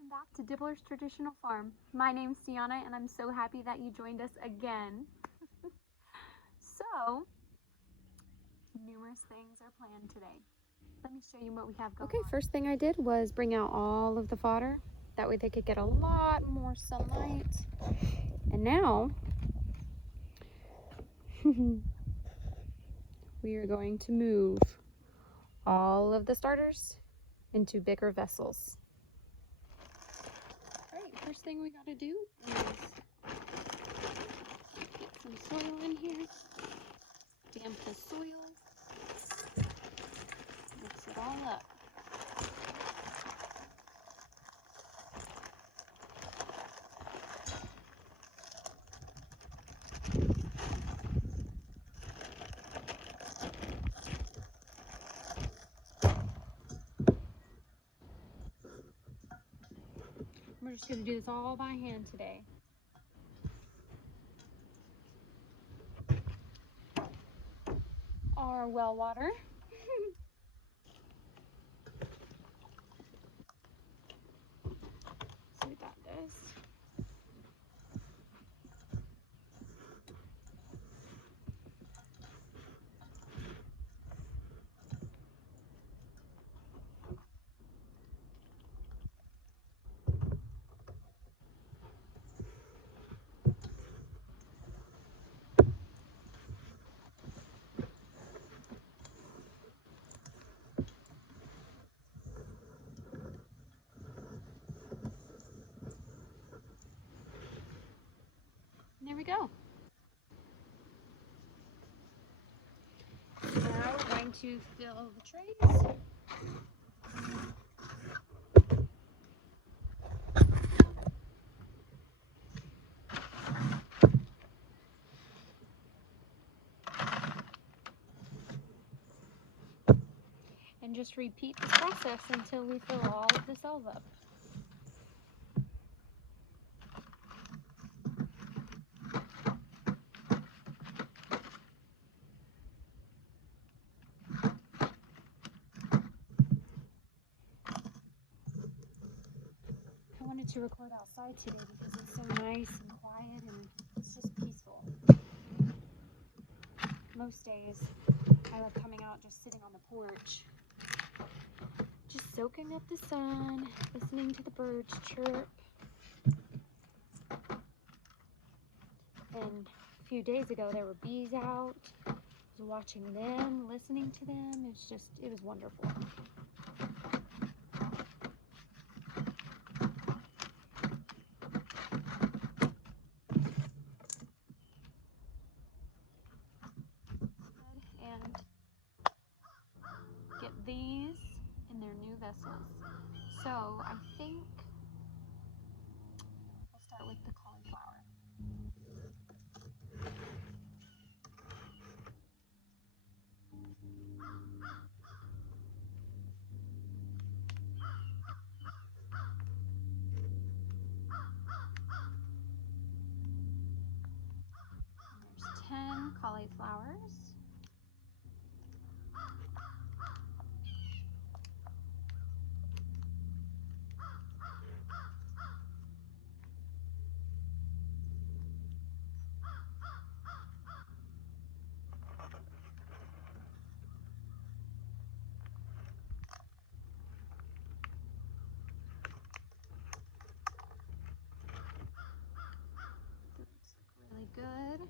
Welcome back to Dibbler's Traditional Farm. My name's Tiana and I'm so happy that you joined us again. So, numerous things are planned today. Let me show you what we have going on. First thing I did was bring out all of the fodder. That way they could get a lot more sunlight. And now, we are going to move all of the starters into bigger vessels. Alright, first thing we gotta do is get some soil in here, damp the soil, mix it all up. We're just going to do this all by hand today. Our well water. See what that does. There we go. Now we're going to fill the trays. And just repeat the process until we fill all of the cells up. I wanted to record outside today because it's so nice and quiet and it's just peaceful. Most days I love coming out, just sitting on the porch, just soaking up the sun, listening to the birds chirp. And a few days ago there were bees out. I was watching them, listening to them. It was wonderful. And get these in their new vessels. So I think we'll start with the cauliflower. There's 10 cauliflowers. Good.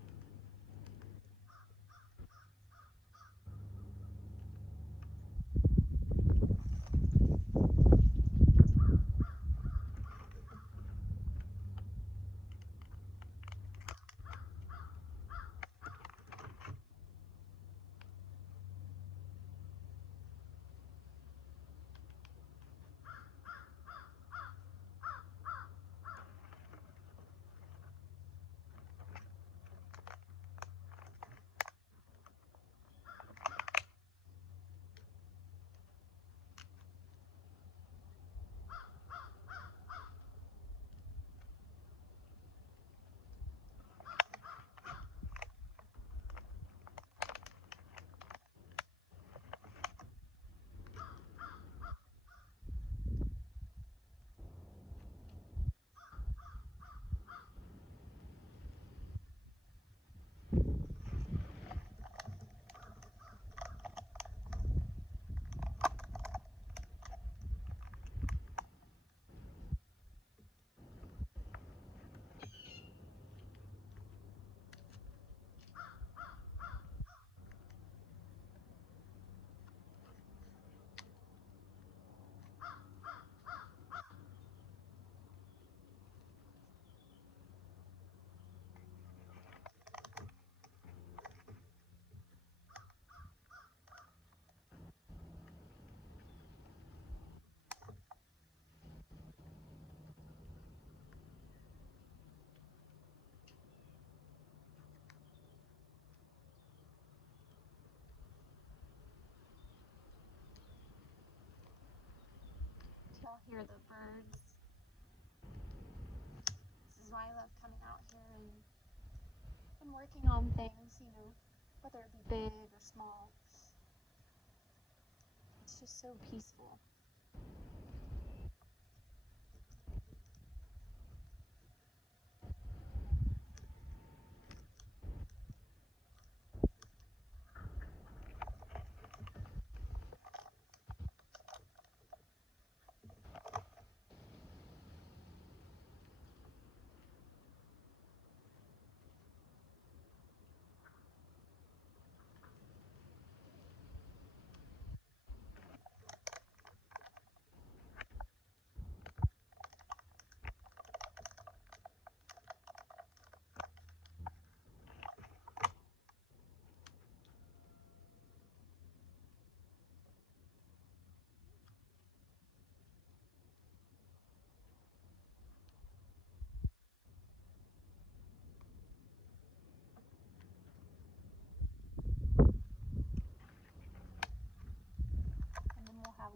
hear the birds. This is why I love coming out here and working on things, you know, whether it be big or small. It's just so peaceful.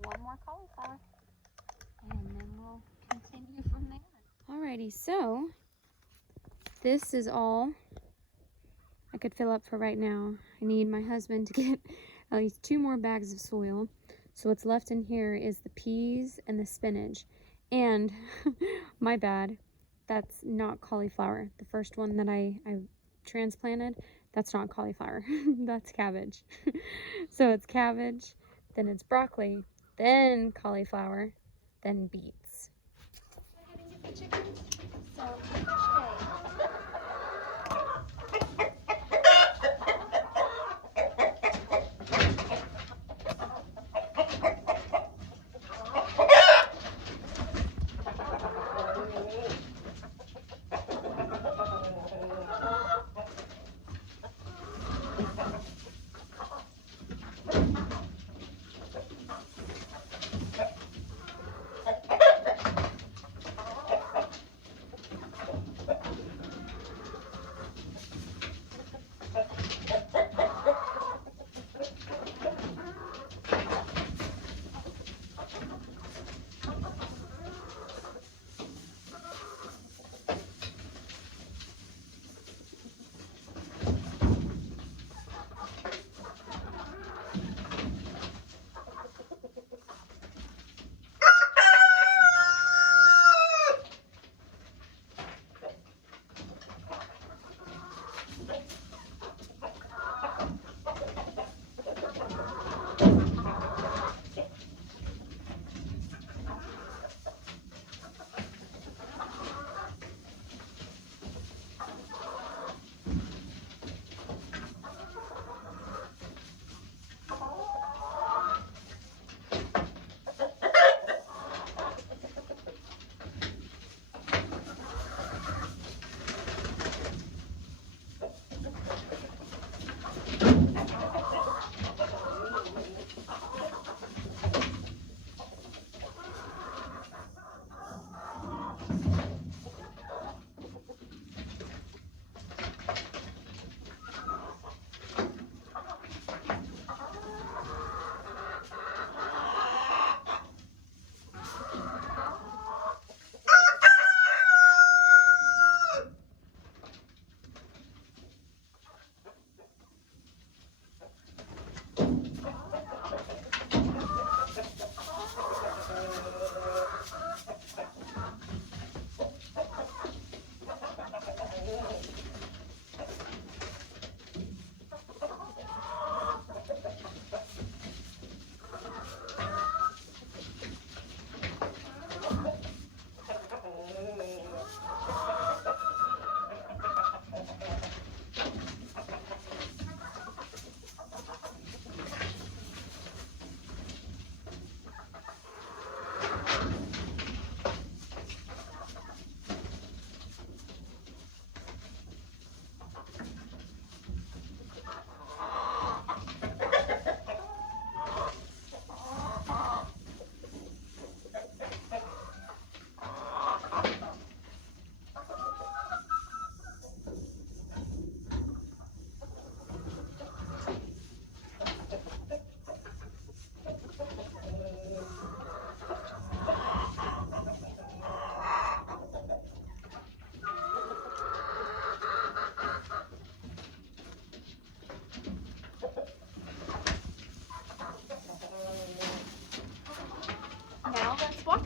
One more cauliflower, and then we'll continue from there. Alrighty, so this is all I could fill up for right now. I need my husband to get at least 2 more bags of soil. So what's left in here is the peas and the spinach. And my bad, that's not cauliflower. The first one that I transplanted, that's not cauliflower. That's cabbage. So it's cabbage, then it's broccoli, then cauliflower, then beets. Go ahead and get the chickens. So,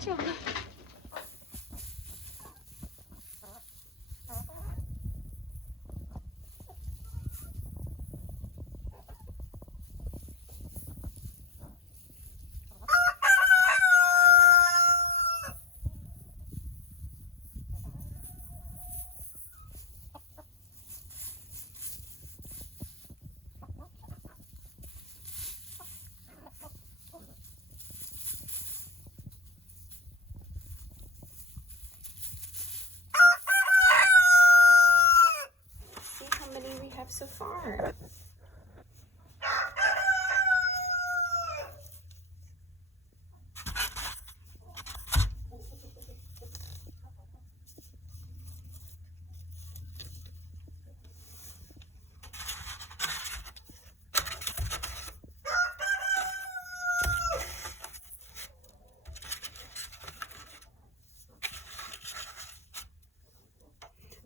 Gotcha. See how many we have so far.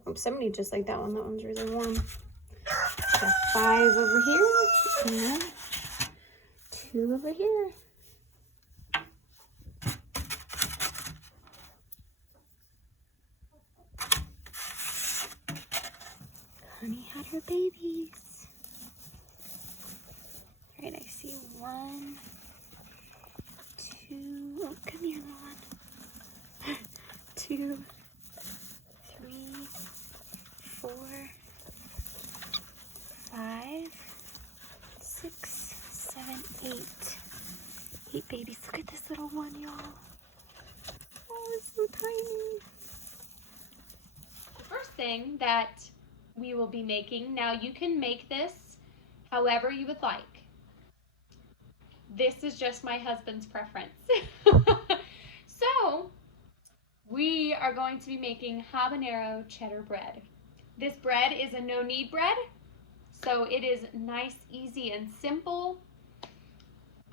Oh, somebody just like that one. That one's really warm. Got 5 over here and 2 over here. Honey had her babies. All right, I see 1, 2. Oh, come here, little one. 2, 3, 4, 5, 6, 7, 8. 8 babies. Look at this little one, y'all. Oh, it's so tiny. The first thing that we will be making, now you can make this however you would like. This is just my husband's preference. So, we are going to be making habanero cheddar bread. This bread is a no-knead bread, so it is nice, easy, and simple.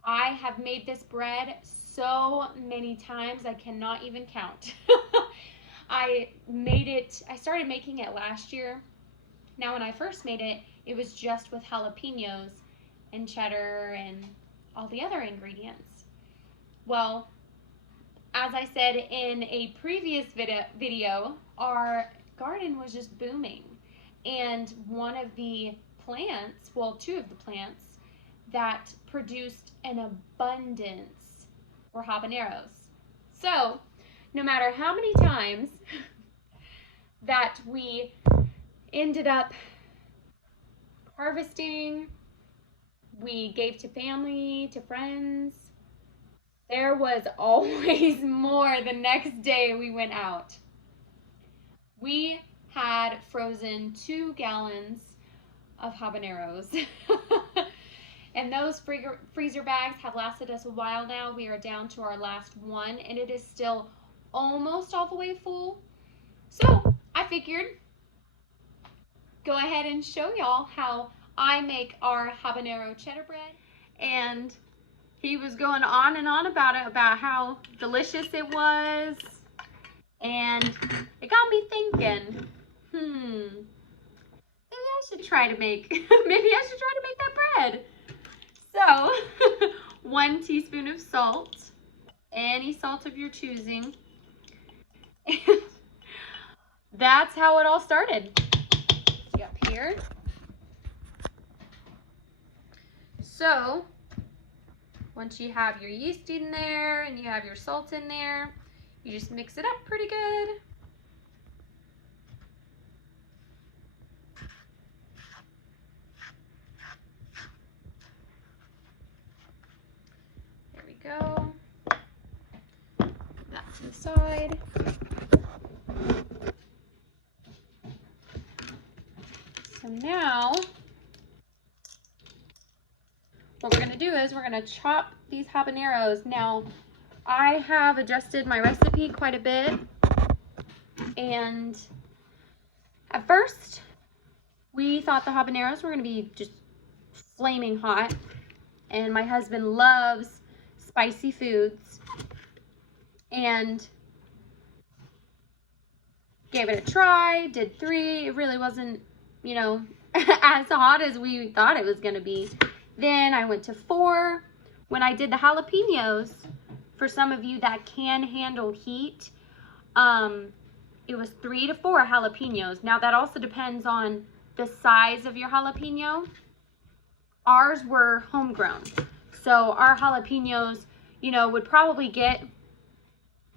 I have made this bread so many times I cannot even count. I started making it last year. Now when I first made it, it was just with jalapeños and cheddar and all the other ingredients. Well, as I said in a previous video, our garden was just booming. And one of the plants, well, 2 of the plants that produced an abundance were habaneros. So, no matter how many times that we ended up harvesting, we gave to family, to friends, there was always more the next day we went out. We had frozen 2 gallons of habaneros. And those freezer bags have lasted us a while now. We are down to our last one, and it is still almost all the way full. So I figured go ahead and show y'all how I make our habanero cheddar bread. And he was going on and on about it, about how delicious it was. And it got me thinking, maybe I should try to make that bread. So, 1 teaspoon of salt, any salt of your choosing. And that's how it all started. Up here. So, once you have your yeast in there and you have your salt in there, you just mix it up pretty good. There we go. Put that to the side. So now, what we're going to do is we're going to chop these habaneros. Now, I have adjusted my recipe quite a bit, and at first we thought the habaneros were going to be just flaming hot, and my husband loves spicy foods, and gave it a try, did 3. It really wasn't, you know, as hot as we thought it was going to be. Then I went to 4. When I did the jalapeños for some of you that can handle heat, it was 3 to 4 jalapenos. Now that also depends on the size of your jalapeno. Ours were homegrown. So our jalapenos, you know, would probably get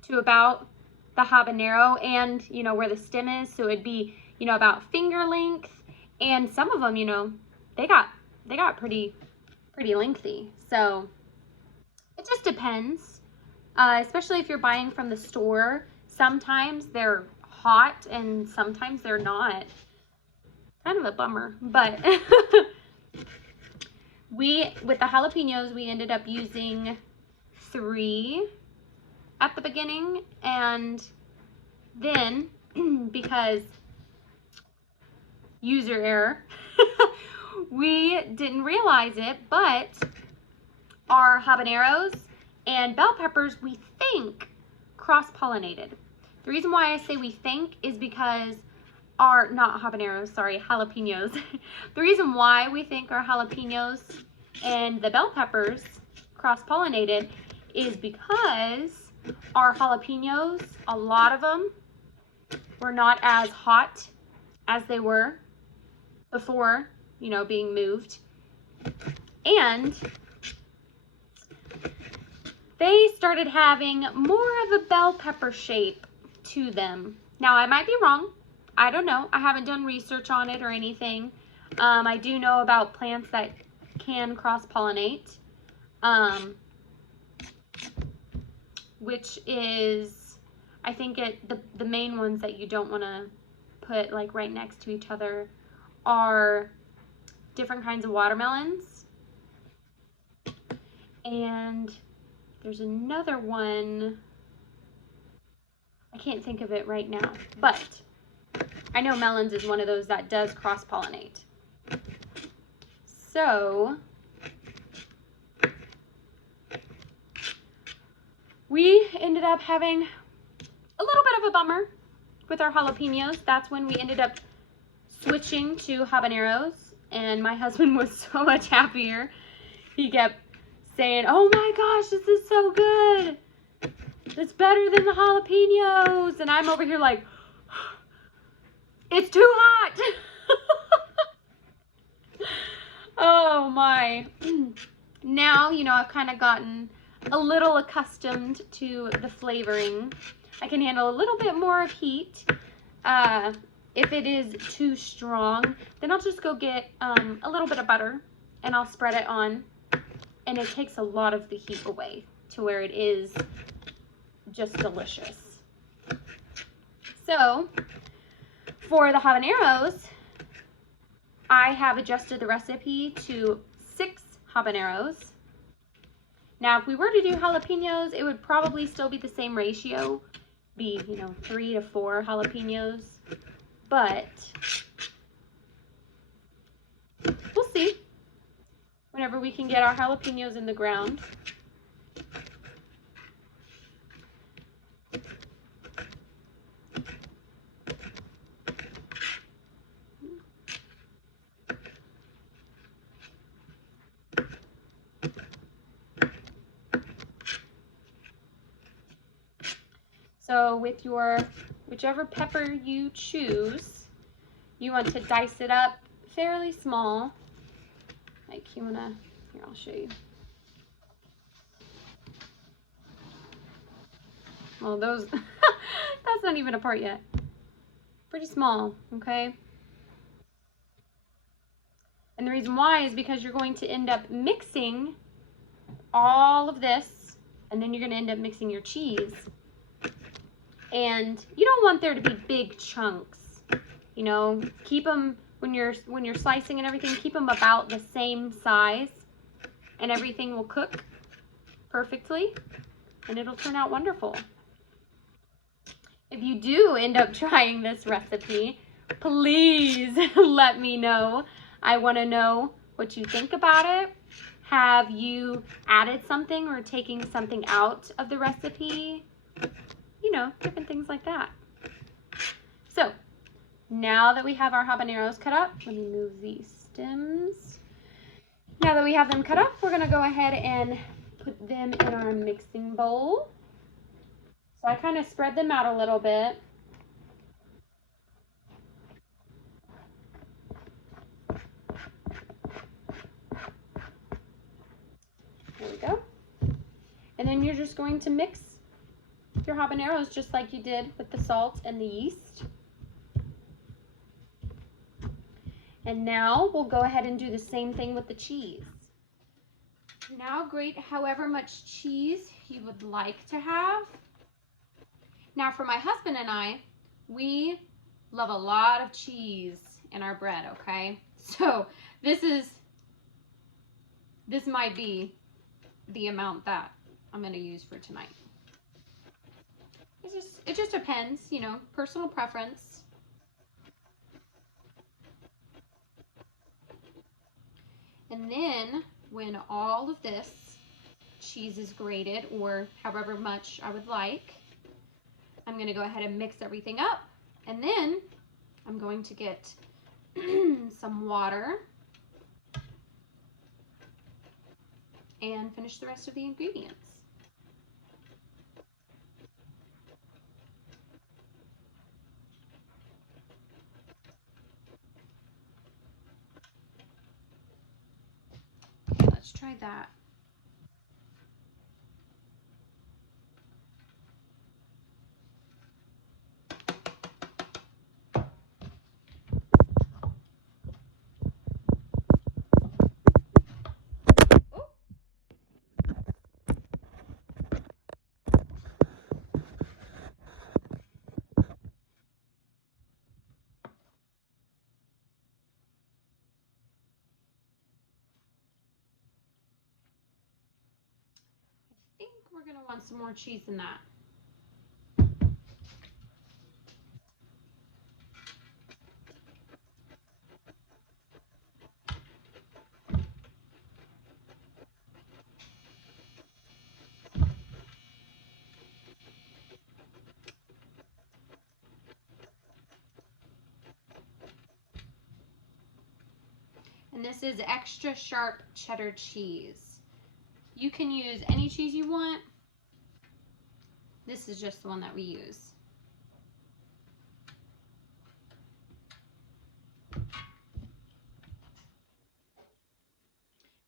to about the habanero and, you know, where the stem is. So it'd be, you know, about finger length. And some of them, you know, they got pretty lengthy. So it just depends. Especially if you're buying from the store, sometimes they're hot and sometimes they're not. Kind of a bummer, but with the jalapenos, we ended up using 3 at the beginning, and then because user error, we didn't realize it, but our habaneros and bell peppers, we think, cross-pollinated. The reason why I say we think is because not habaneros, sorry, jalapenos. The reason why we think our jalapenos and the bell peppers cross-pollinated is because our jalapenos, a lot of them, were not as hot as they were before, you know, being moved. And they started having more of a bell pepper shape to them. Now, I might be wrong. I don't know. I haven't done research on it or anything. I do know about plants that can cross-pollinate, which is, I think the main ones that you don't want to put like right next to each other are different kinds of watermelons. And there's another one, I can't think of it right now, but I know melons is one of those that does cross-pollinate. So we ended up having a little bit of a bummer with our jalapenos. That's when we ended up switching to habaneros, and my husband was so much happier. He kept saying, "Oh my gosh, this is so good. It's better than the jalapenos." And I'm over here like, it's too hot. Oh my. Now, you know, I've kind of gotten a little accustomed to the flavoring. I can handle a little bit more of heat. If it is too strong, then I'll just go get a little bit of butter and I'll spread it on. And it takes a lot of the heat away to where it is just delicious. So for the habaneros, I have adjusted the recipe to 6 habaneros. Now, if we were to do jalapenos, it would probably still be the same ratio, be, you know, 3 to 4 jalapenos, but we'll see whenever we can get our jalapenos in the ground. So with your whichever pepper you choose, you want to dice it up fairly small. Like you wanna, here, I'll show you. Well, those, that's not even a part yet. Pretty small, okay? And the reason why is because you're going to end up mixing all of this, and then you're gonna end up mixing your cheese. And you don't want there to be big chunks, you know, keep them, when you're slicing and everything, keep them about the same size and everything will cook perfectly and it'll turn out wonderful. If you do end up trying this recipe, please let me know. I want to know what you think about it. Have you added something or taking something out of the recipe? You know, different things like that. So now that we have our habaneros cut up, let me move these stems. Now that we have them cut up, we're gonna go ahead and put them in our mixing bowl. So I kind of spread them out a little bit. There we go. And then you're just going to mix your habaneros just like you did with the salt and the yeast. And now we'll go ahead and do the same thing with the cheese. Now grate however much cheese you would like to have. Now for my husband and I, we love a lot of cheese in our bread, okay? So this might be the amount that I'm gonna use for tonight. It just depends, you know, personal preference. And then when all of this cheese is grated, or however much I would like, I'm gonna go ahead and mix everything up. And then I'm going to get some water and finish the rest of the ingredients. Okay, let's try that. I think we're gonna want some more cheese than that. And this is extra sharp cheddar cheese. You can use any cheese you want. This is just the one that we use.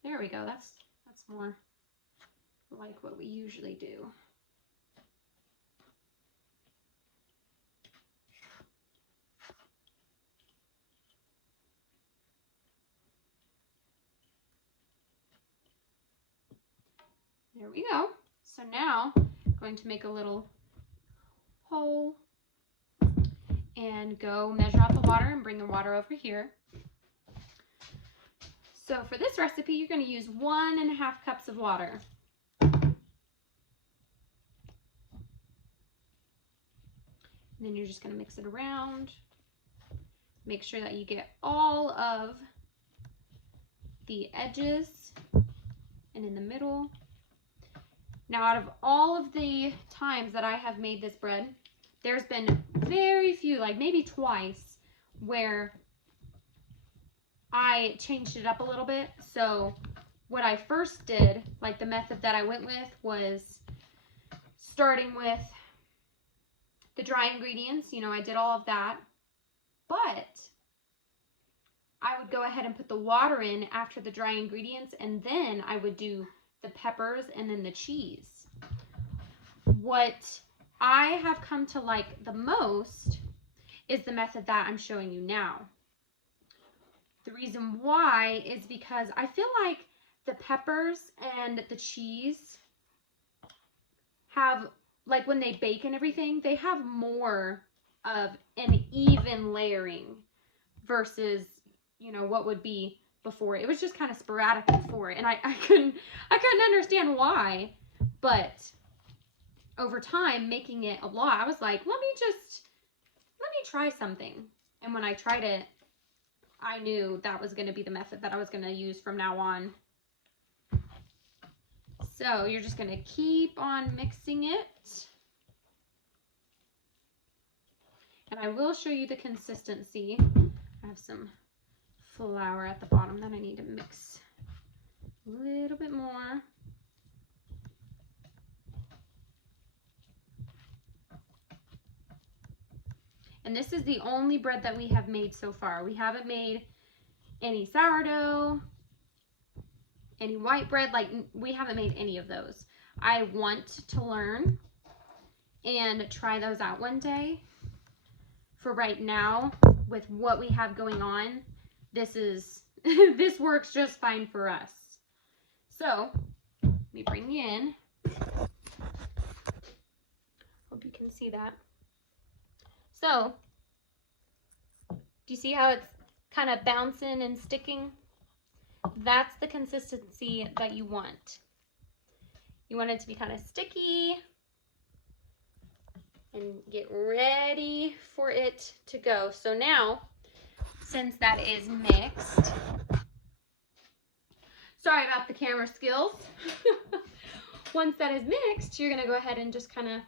There we go. That's more like what we usually do. There we go. So now I'm going to make a little hole and go measure out the water and bring the water over here. So for this recipe, you're going to use 1.5 cups of water. And then you're just going to mix it around. Make sure that you get all of the edges and in the middle. Now, out of all of the times that I have made this bread, there's been very few, like maybe twice, where I changed it up a little bit. So what I first did, like the method that I went with, was starting with the dry ingredients. You know, I did all of that, but I would go ahead and put the water in after the dry ingredients, and then I would do the peppers and then the cheese. What I have come to like the most is the method that I'm showing you now. The reason why is because I feel like the peppers and the cheese have, like when they bake and everything, they have more of an even layering versus, you know, what would be before. It was just kind of sporadic before, and I couldn't understand why. But over time, making it a lot, I was like, let me try something. And when I tried it, I knew that was going to be the method that I was going to use from now on. So you're just going to keep on mixing it. And I will show you the consistency. I have some flour at the bottom that I need to mix a little bit more. And this is the only bread that we have made so far. We haven't made any sourdough, any white bread, like we haven't made any of those. I want to learn and try those out one day. For right now, with what we have going on, this works just fine for us. So, let me bring you in. Hope you can see that. So, do you see how it's kind of bouncing and sticking? That's the consistency that you want. You want it to be kind of sticky and get ready for it to go. So now, since that is mixed, sorry about the camera skills. Once that is mixed, you're gonna go ahead and just kind of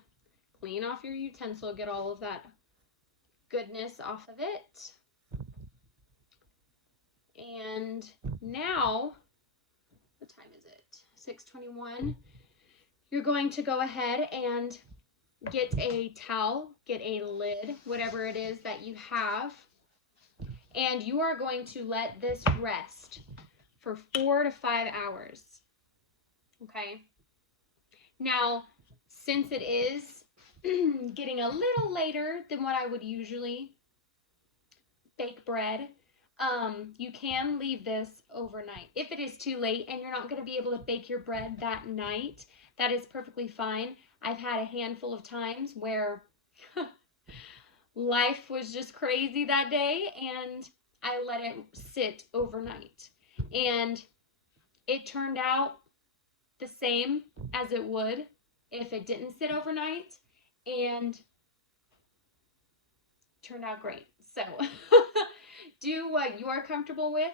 clean off your utensil, get all of that goodness off of it. And now, what time is it? 6:21. You're going to go ahead and get a towel, get a lid, whatever it is that you have, and you are going to let this rest for 4 to 5 hours. Okay? Now, since it is getting a little later than what I would usually bake bread, you can leave this overnight. If it is too late and you're not going to be able to bake your bread that night, that is perfectly fine. I've had a handful of times where life was just crazy that day and I let it sit overnight. And it turned out the same as it would if it didn't sit overnight, and turned out great. So do what you are comfortable with.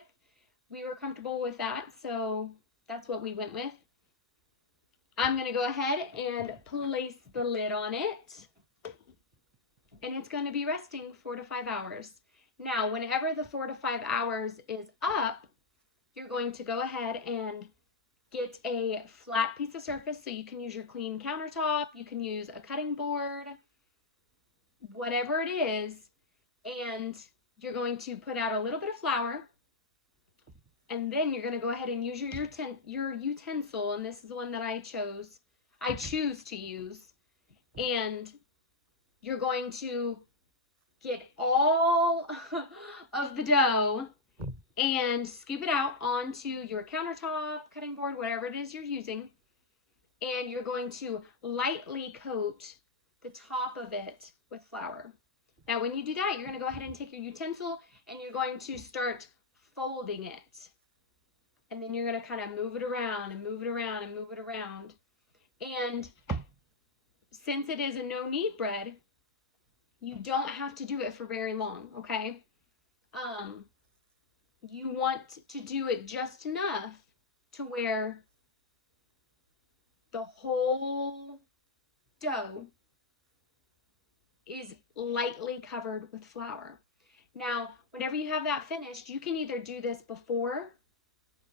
We were comfortable with that, so that's what we went with. I'm going to go ahead and place the lid on it, and it's going to be resting 4 to 5 hours. Now, whenever the 4 to 5 hours is up, you're going to go ahead and get a flat piece of surface, so you can use your clean countertop, you can use a cutting board, whatever it is, and you're going to put out a little bit of flour, and then you're going to go ahead and use your utensil, and this is the one that I choose to use, and you're going to get all of the dough and scoop it out onto your countertop, cutting board, whatever it is you're using, and you're going to lightly coat the top of it with flour. Now, when you do that, you're going to go ahead and take your utensil and you're going to start folding it. And then you're going to kind of move it around and move it around and move it around. And since it is a no-knead bread, you don't have to do it for very long, okay? You want to do it just enough to where the whole dough is lightly covered with flour. Now, whenever you have that finished, you can either do this before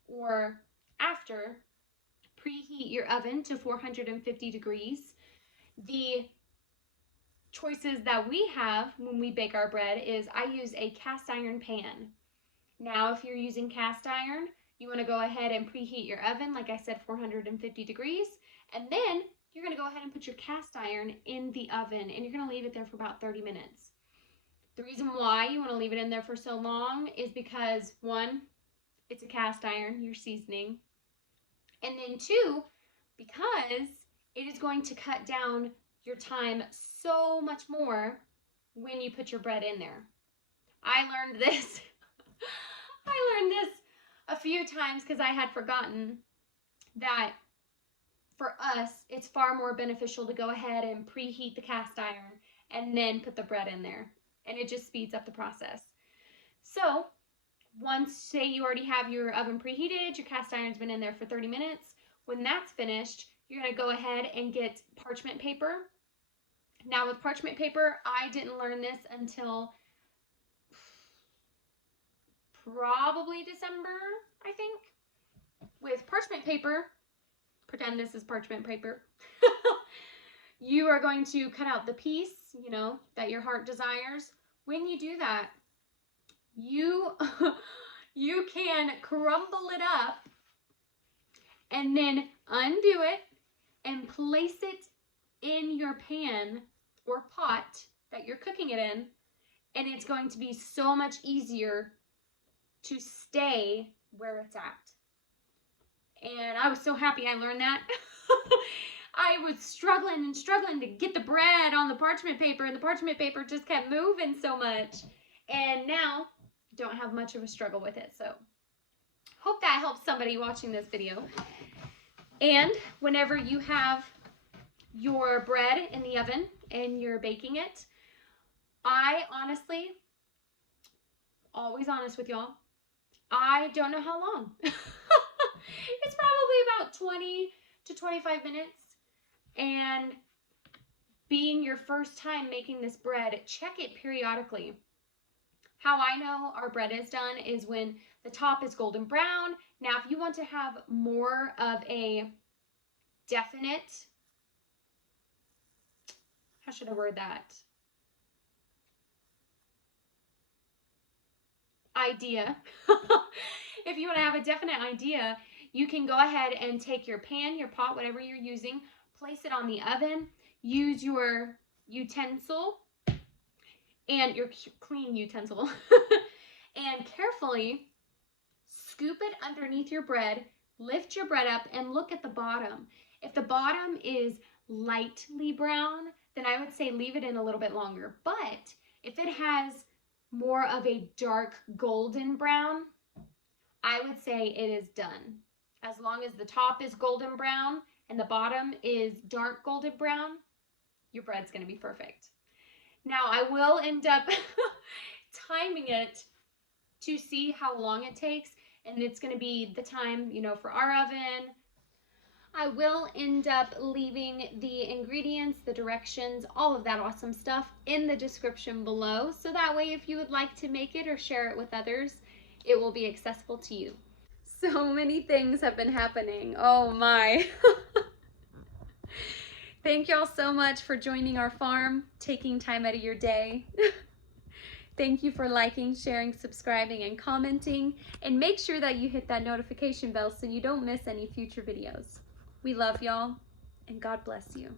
or after. Preheat your oven to 450 degrees. The choices that we have when we bake our bread is I use a cast iron pan. Now, if you're using cast iron, you want to go ahead and preheat your oven, like I said, 450 degrees, and then you're going to go ahead and put your cast iron in the oven, and you're going to leave it there for about 30 minutes. The reason why you want to leave it in there for so long is because, one, it's a cast iron, you're seasoning, and then two, because it is going to cut down your time so much more when you put your bread in there. I learned this a few times because I had forgotten that for us, it's far more beneficial to go ahead and preheat the cast iron and then put the bread in there. And it just speeds up the process. So once, say you already have your oven preheated, your cast iron's been in there for 30 minutes. When that's finished, you're going to go ahead and get parchment paper. Now with parchment paper, I didn't learn this until probably December, I think. With parchment paper, pretend this is parchment paper. You are going to cut out the piece, that your heart desires. when you do that, you you can crumble it up and then undo it and place it in your pan or pot that you're cooking it in, and it's going to be so much easier to stay where it's at. And I was so happy I learned that. I was struggling to get the bread on the parchment paper, and the parchment paper just kept moving so much. And now don't have much of a struggle with it. So hope that helps somebody watching this video. And whenever you have your bread in the oven and you're baking it, I honestly, always honest with y'all, I don't know how long. It's probably about 20 to 25 minutes. And being your first time making this bread, check it periodically. How I know our bread is done is when the top is golden brown. Now, if you want to have more of a definite, how should I word that? Idea. If you want to have a definite idea, you can go ahead and take your pan, your pot, whatever you're using, place it on the oven, use your utensil and your clean utensil and carefully scoop it underneath your bread, lift your bread up and look at the bottom. If the bottom is lightly brown, then I would say leave it in a little bit longer. But if it has more of a dark golden brown, I would say it is done. As long as the top is golden brown and the bottom is dark golden brown, your bread's going to be perfect. Now, I will end up timing it to see how long it takes, and it's going to be the time, you know, for our oven. I will end up leaving the ingredients, the directions, all of that awesome stuff in the description below, so that way if you would like to make it or share it with others, it will be accessible to you. So many things have been happening. Oh my. Thank y'all so much for joining our farm, taking time out of your day. Thank you for liking, sharing, subscribing, and commenting. And make sure that you hit that notification bell so you don't miss any future videos. We love y'all, and God bless you.